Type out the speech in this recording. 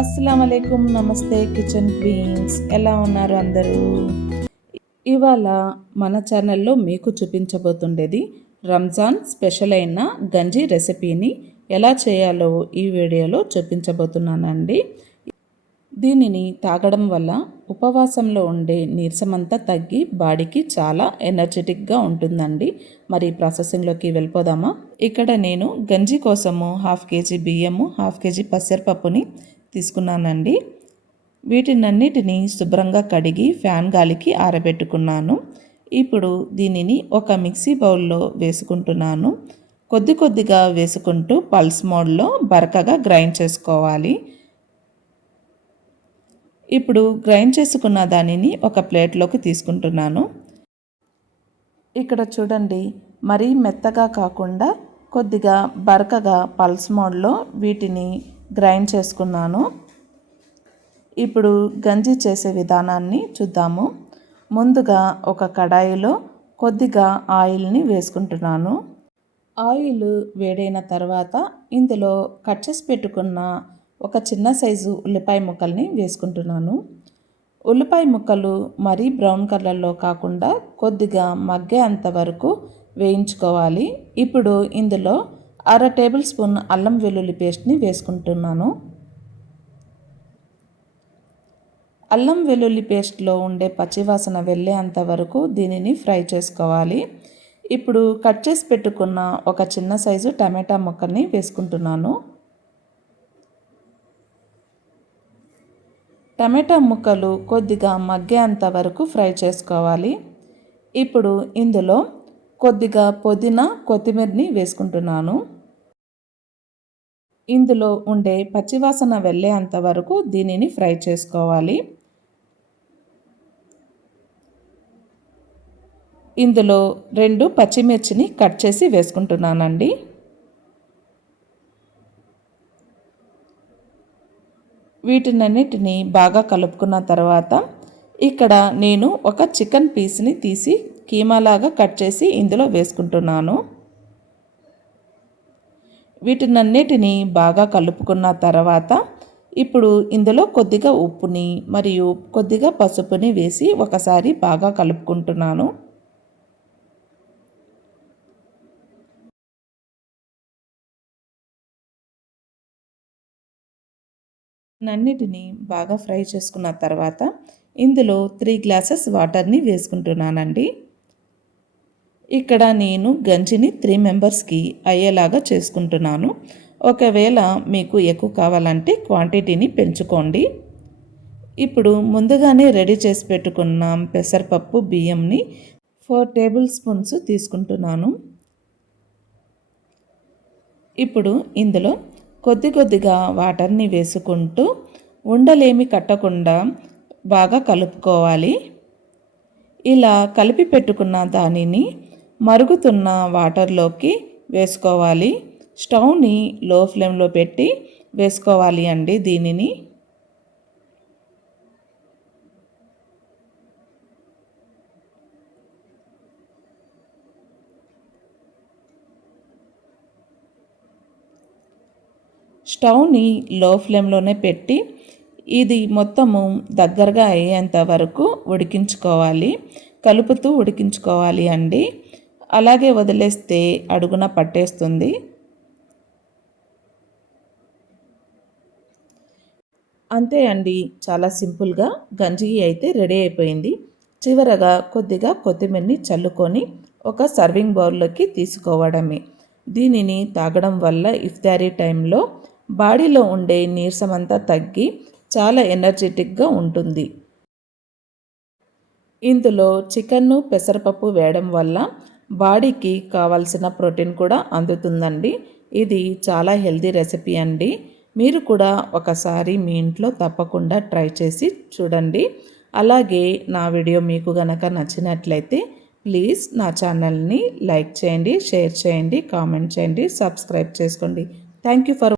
అస్సలాముఅలైకుం, నమస్తే kitchen queens. ఎలా ఉన్నారు అందరూ? ఇవాళ మన ఛానల్లో మీకు చూపించబోతుండేది రంజాన్ స్పెషల్ అయిన గంజి రెసిపీని ఎలా చేయాలో ఈ వీడియోలో చూపించబోతున్నానండి. దీనిని తాగడం వల్ల ఉపవాసంలో ఉండే నీరసమంతా తగ్గి బాడీకి చాలా ఎనర్జెటిక్గా ఉంటుందండి. మరి ప్రాసెసింగ్లోకి వెళ్ళిపోదామా? ఇక్కడ నేను గంజి కోసము 1/2 kg బియ్యము, 1/2 kg పెసరపప్పుని తీసుకున్నానండి. వీటినన్నిటిని శుభ్రంగా కడిగి ఫ్యాన్ గాలికి ఆరబెట్టుకున్నాను. ఇప్పుడు దీనిని ఒక మిక్సీ బౌల్లో వేసుకుంటున్నాను. కొద్ది కొద్దిగా వేసుకుంటూ పల్స్ మోడ్లో బరకగా గ్రైండ్ చేసుకోవాలి. ఇప్పుడు గ్రైండ్ చేసుకున్న దానిని ఒక ప్లేట్లోకి తీసుకుంటున్నాను. ఇక్కడ చూడండి, మరీ మెత్తగా కాకుండా కొద్దిగా బరకగా పల్స్ మోడ్లో వీటిని గ్రైండ్ చేసుకున్నాను. ఇప్పుడు గంజి చేసే విధానాన్ని చూద్దాము. ముందుగా ఒక కడాయిలో కొద్దిగా ఆయిల్ని వేసుకుంటున్నాను. ఆయిల్ వేడైన తర్వాత ఇందులో కట్ చేసి పెట్టుకున్న ఒక చిన్న సైజు ఉల్లిపాయ ముక్కల్ని వేసుకుంటున్నాను. ఉల్లిపాయ ముక్కలు మరీ బ్రౌన్ కలర్లో కాకుండా కొద్దిగా మగ్గేంత వరకు వేయించుకోవాలి. ఇప్పుడు ఇందులో 1/2 టేబుల్ స్పూన్ అల్లం వెల్లుల్లి పేస్ట్ని వేసుకుంటున్నాను. అల్లం వెల్లుల్లి పేస్ట్లో ఉండే పచ్చివాసన వెళ్ళేంత వరకు దీనిని ఫ్రై చేసుకోవాలి. ఇప్పుడు కట్ చేసి పెట్టుకున్న ఒక చిన్న సైజు టమాటా ముక్కల్ని వేసుకుంటున్నాను. టమాటా ముక్కలు కొద్దిగా మగ్గేంత వరకు ఫ్రై చేసుకోవాలి. ఇప్పుడు ఇందులో కొద్దిగా పుదీనా, కొత్తిమీరని వేసుకుంటున్నాను. ఇందులో ఉండే పచ్చివాసన వెళ్ళేంత వరకు దీనిని ఫ్రై చేసుకోవాలి. ఇందులో 2 పచ్చిమిర్చిని కట్ చేసి వేసుకుంటున్నానండి. వీటినన్నిటిని బాగా కలుపుకున్న తర్వాత ఇక్కడ నేను ఒక చికెన్ పీస్ని తీసి కీమాలాగా కట్ చేసి ఇందులో వేసుకుంటున్నాను. వీటినన్నిటిని బాగా కలుపుకున్న తర్వాత ఇప్పుడు ఇందులో కొద్దిగా ఉప్పుని మరియు కొద్దిగా పసుపుని వేసి ఒకసారి బాగా కలుపుకుంటున్నాను. అన్నిటిని బాగా ఫ్రై చేసుకున్న తర్వాత ఇందులో 3 గ్లాసెస్ వాటర్ని వేసుకుంటున్నానండి. ఇక్కడ నేను గంజిని 3 మెంబర్స్కి అయ్యేలాగా చేసుకుంటున్నాను. ఒకవేళ మీకు ఎక్కువ కావాలంటే క్వాంటిటీని పెంచుకోండి. ఇప్పుడు ముందుగానే రెడీ చేసి పెట్టుకున్న పెసరపప్పు, బియ్యంని 4 టేబుల్ స్పూన్స్ తీసుకుంటున్నాను. ఇప్పుడు ఇందులో కొద్ది కొద్దిగా వాటర్ని వేసుకుంటూ ఉండలేమి కట్టకుండా బాగా కలుపుకోవాలి. ఇలా కలిపి పెట్టుకున్న దానిని మరుగుతున్న వాటర్లోకి వేసుకోవాలి. స్టవ్ని లో ఫ్లేమ్లో పెట్టి వేసుకోవాలి అండి. దీనిని స్టవ్ని లో ఫ్లేమ్లోనే పెట్టి ఇది మొత్తము దగ్గరగా అయ్యేంత వరకు ఉడికించుకోవాలి. కలుపుతూ ఉడికించుకోవాలి అండి. అలాగే వదిలేస్తే అడుగున పట్టేస్తుంది. అంతే అండి, చాలా సింపుల్గా గంజి అయితే రెడీ అయిపోయింది. చివరగా కొద్దిగా కొత్తిమీరని చల్లుకొని ఒక సర్వింగ్ బౌల్లోకి తీసుకోవడమే. దీనిని తాగడం వల్ల ఇఫ్తారీ టైంలో బాడీలో ఉండే నీరసమంతా తగ్గి చాలా ఎనర్జెటిక్గా ఉంటుంది. ఇందులో చికెన్ను, పెసరపప్పు వేయడం వల్ల బాడీకి కావాల్సిన ప్రోటీన్ కూడా అందుతుందండి. ఇది చాలా హెల్తీ రెసిపీ అండి. మీరు కూడా ఒకసారి మీ ఇంట్లో తప్పకుండా ట్రై చేసి చూడండి. అలాగే నా వీడియో మీకు గనక నచ్చినట్లయితే ప్లీజ్ నా ఛానల్ని లైక్ చేయండి, షేర్ చేయండి, కామెంట్ చేయండి, సబ్స్క్రైబ్ చేసుకోండి. Thank you for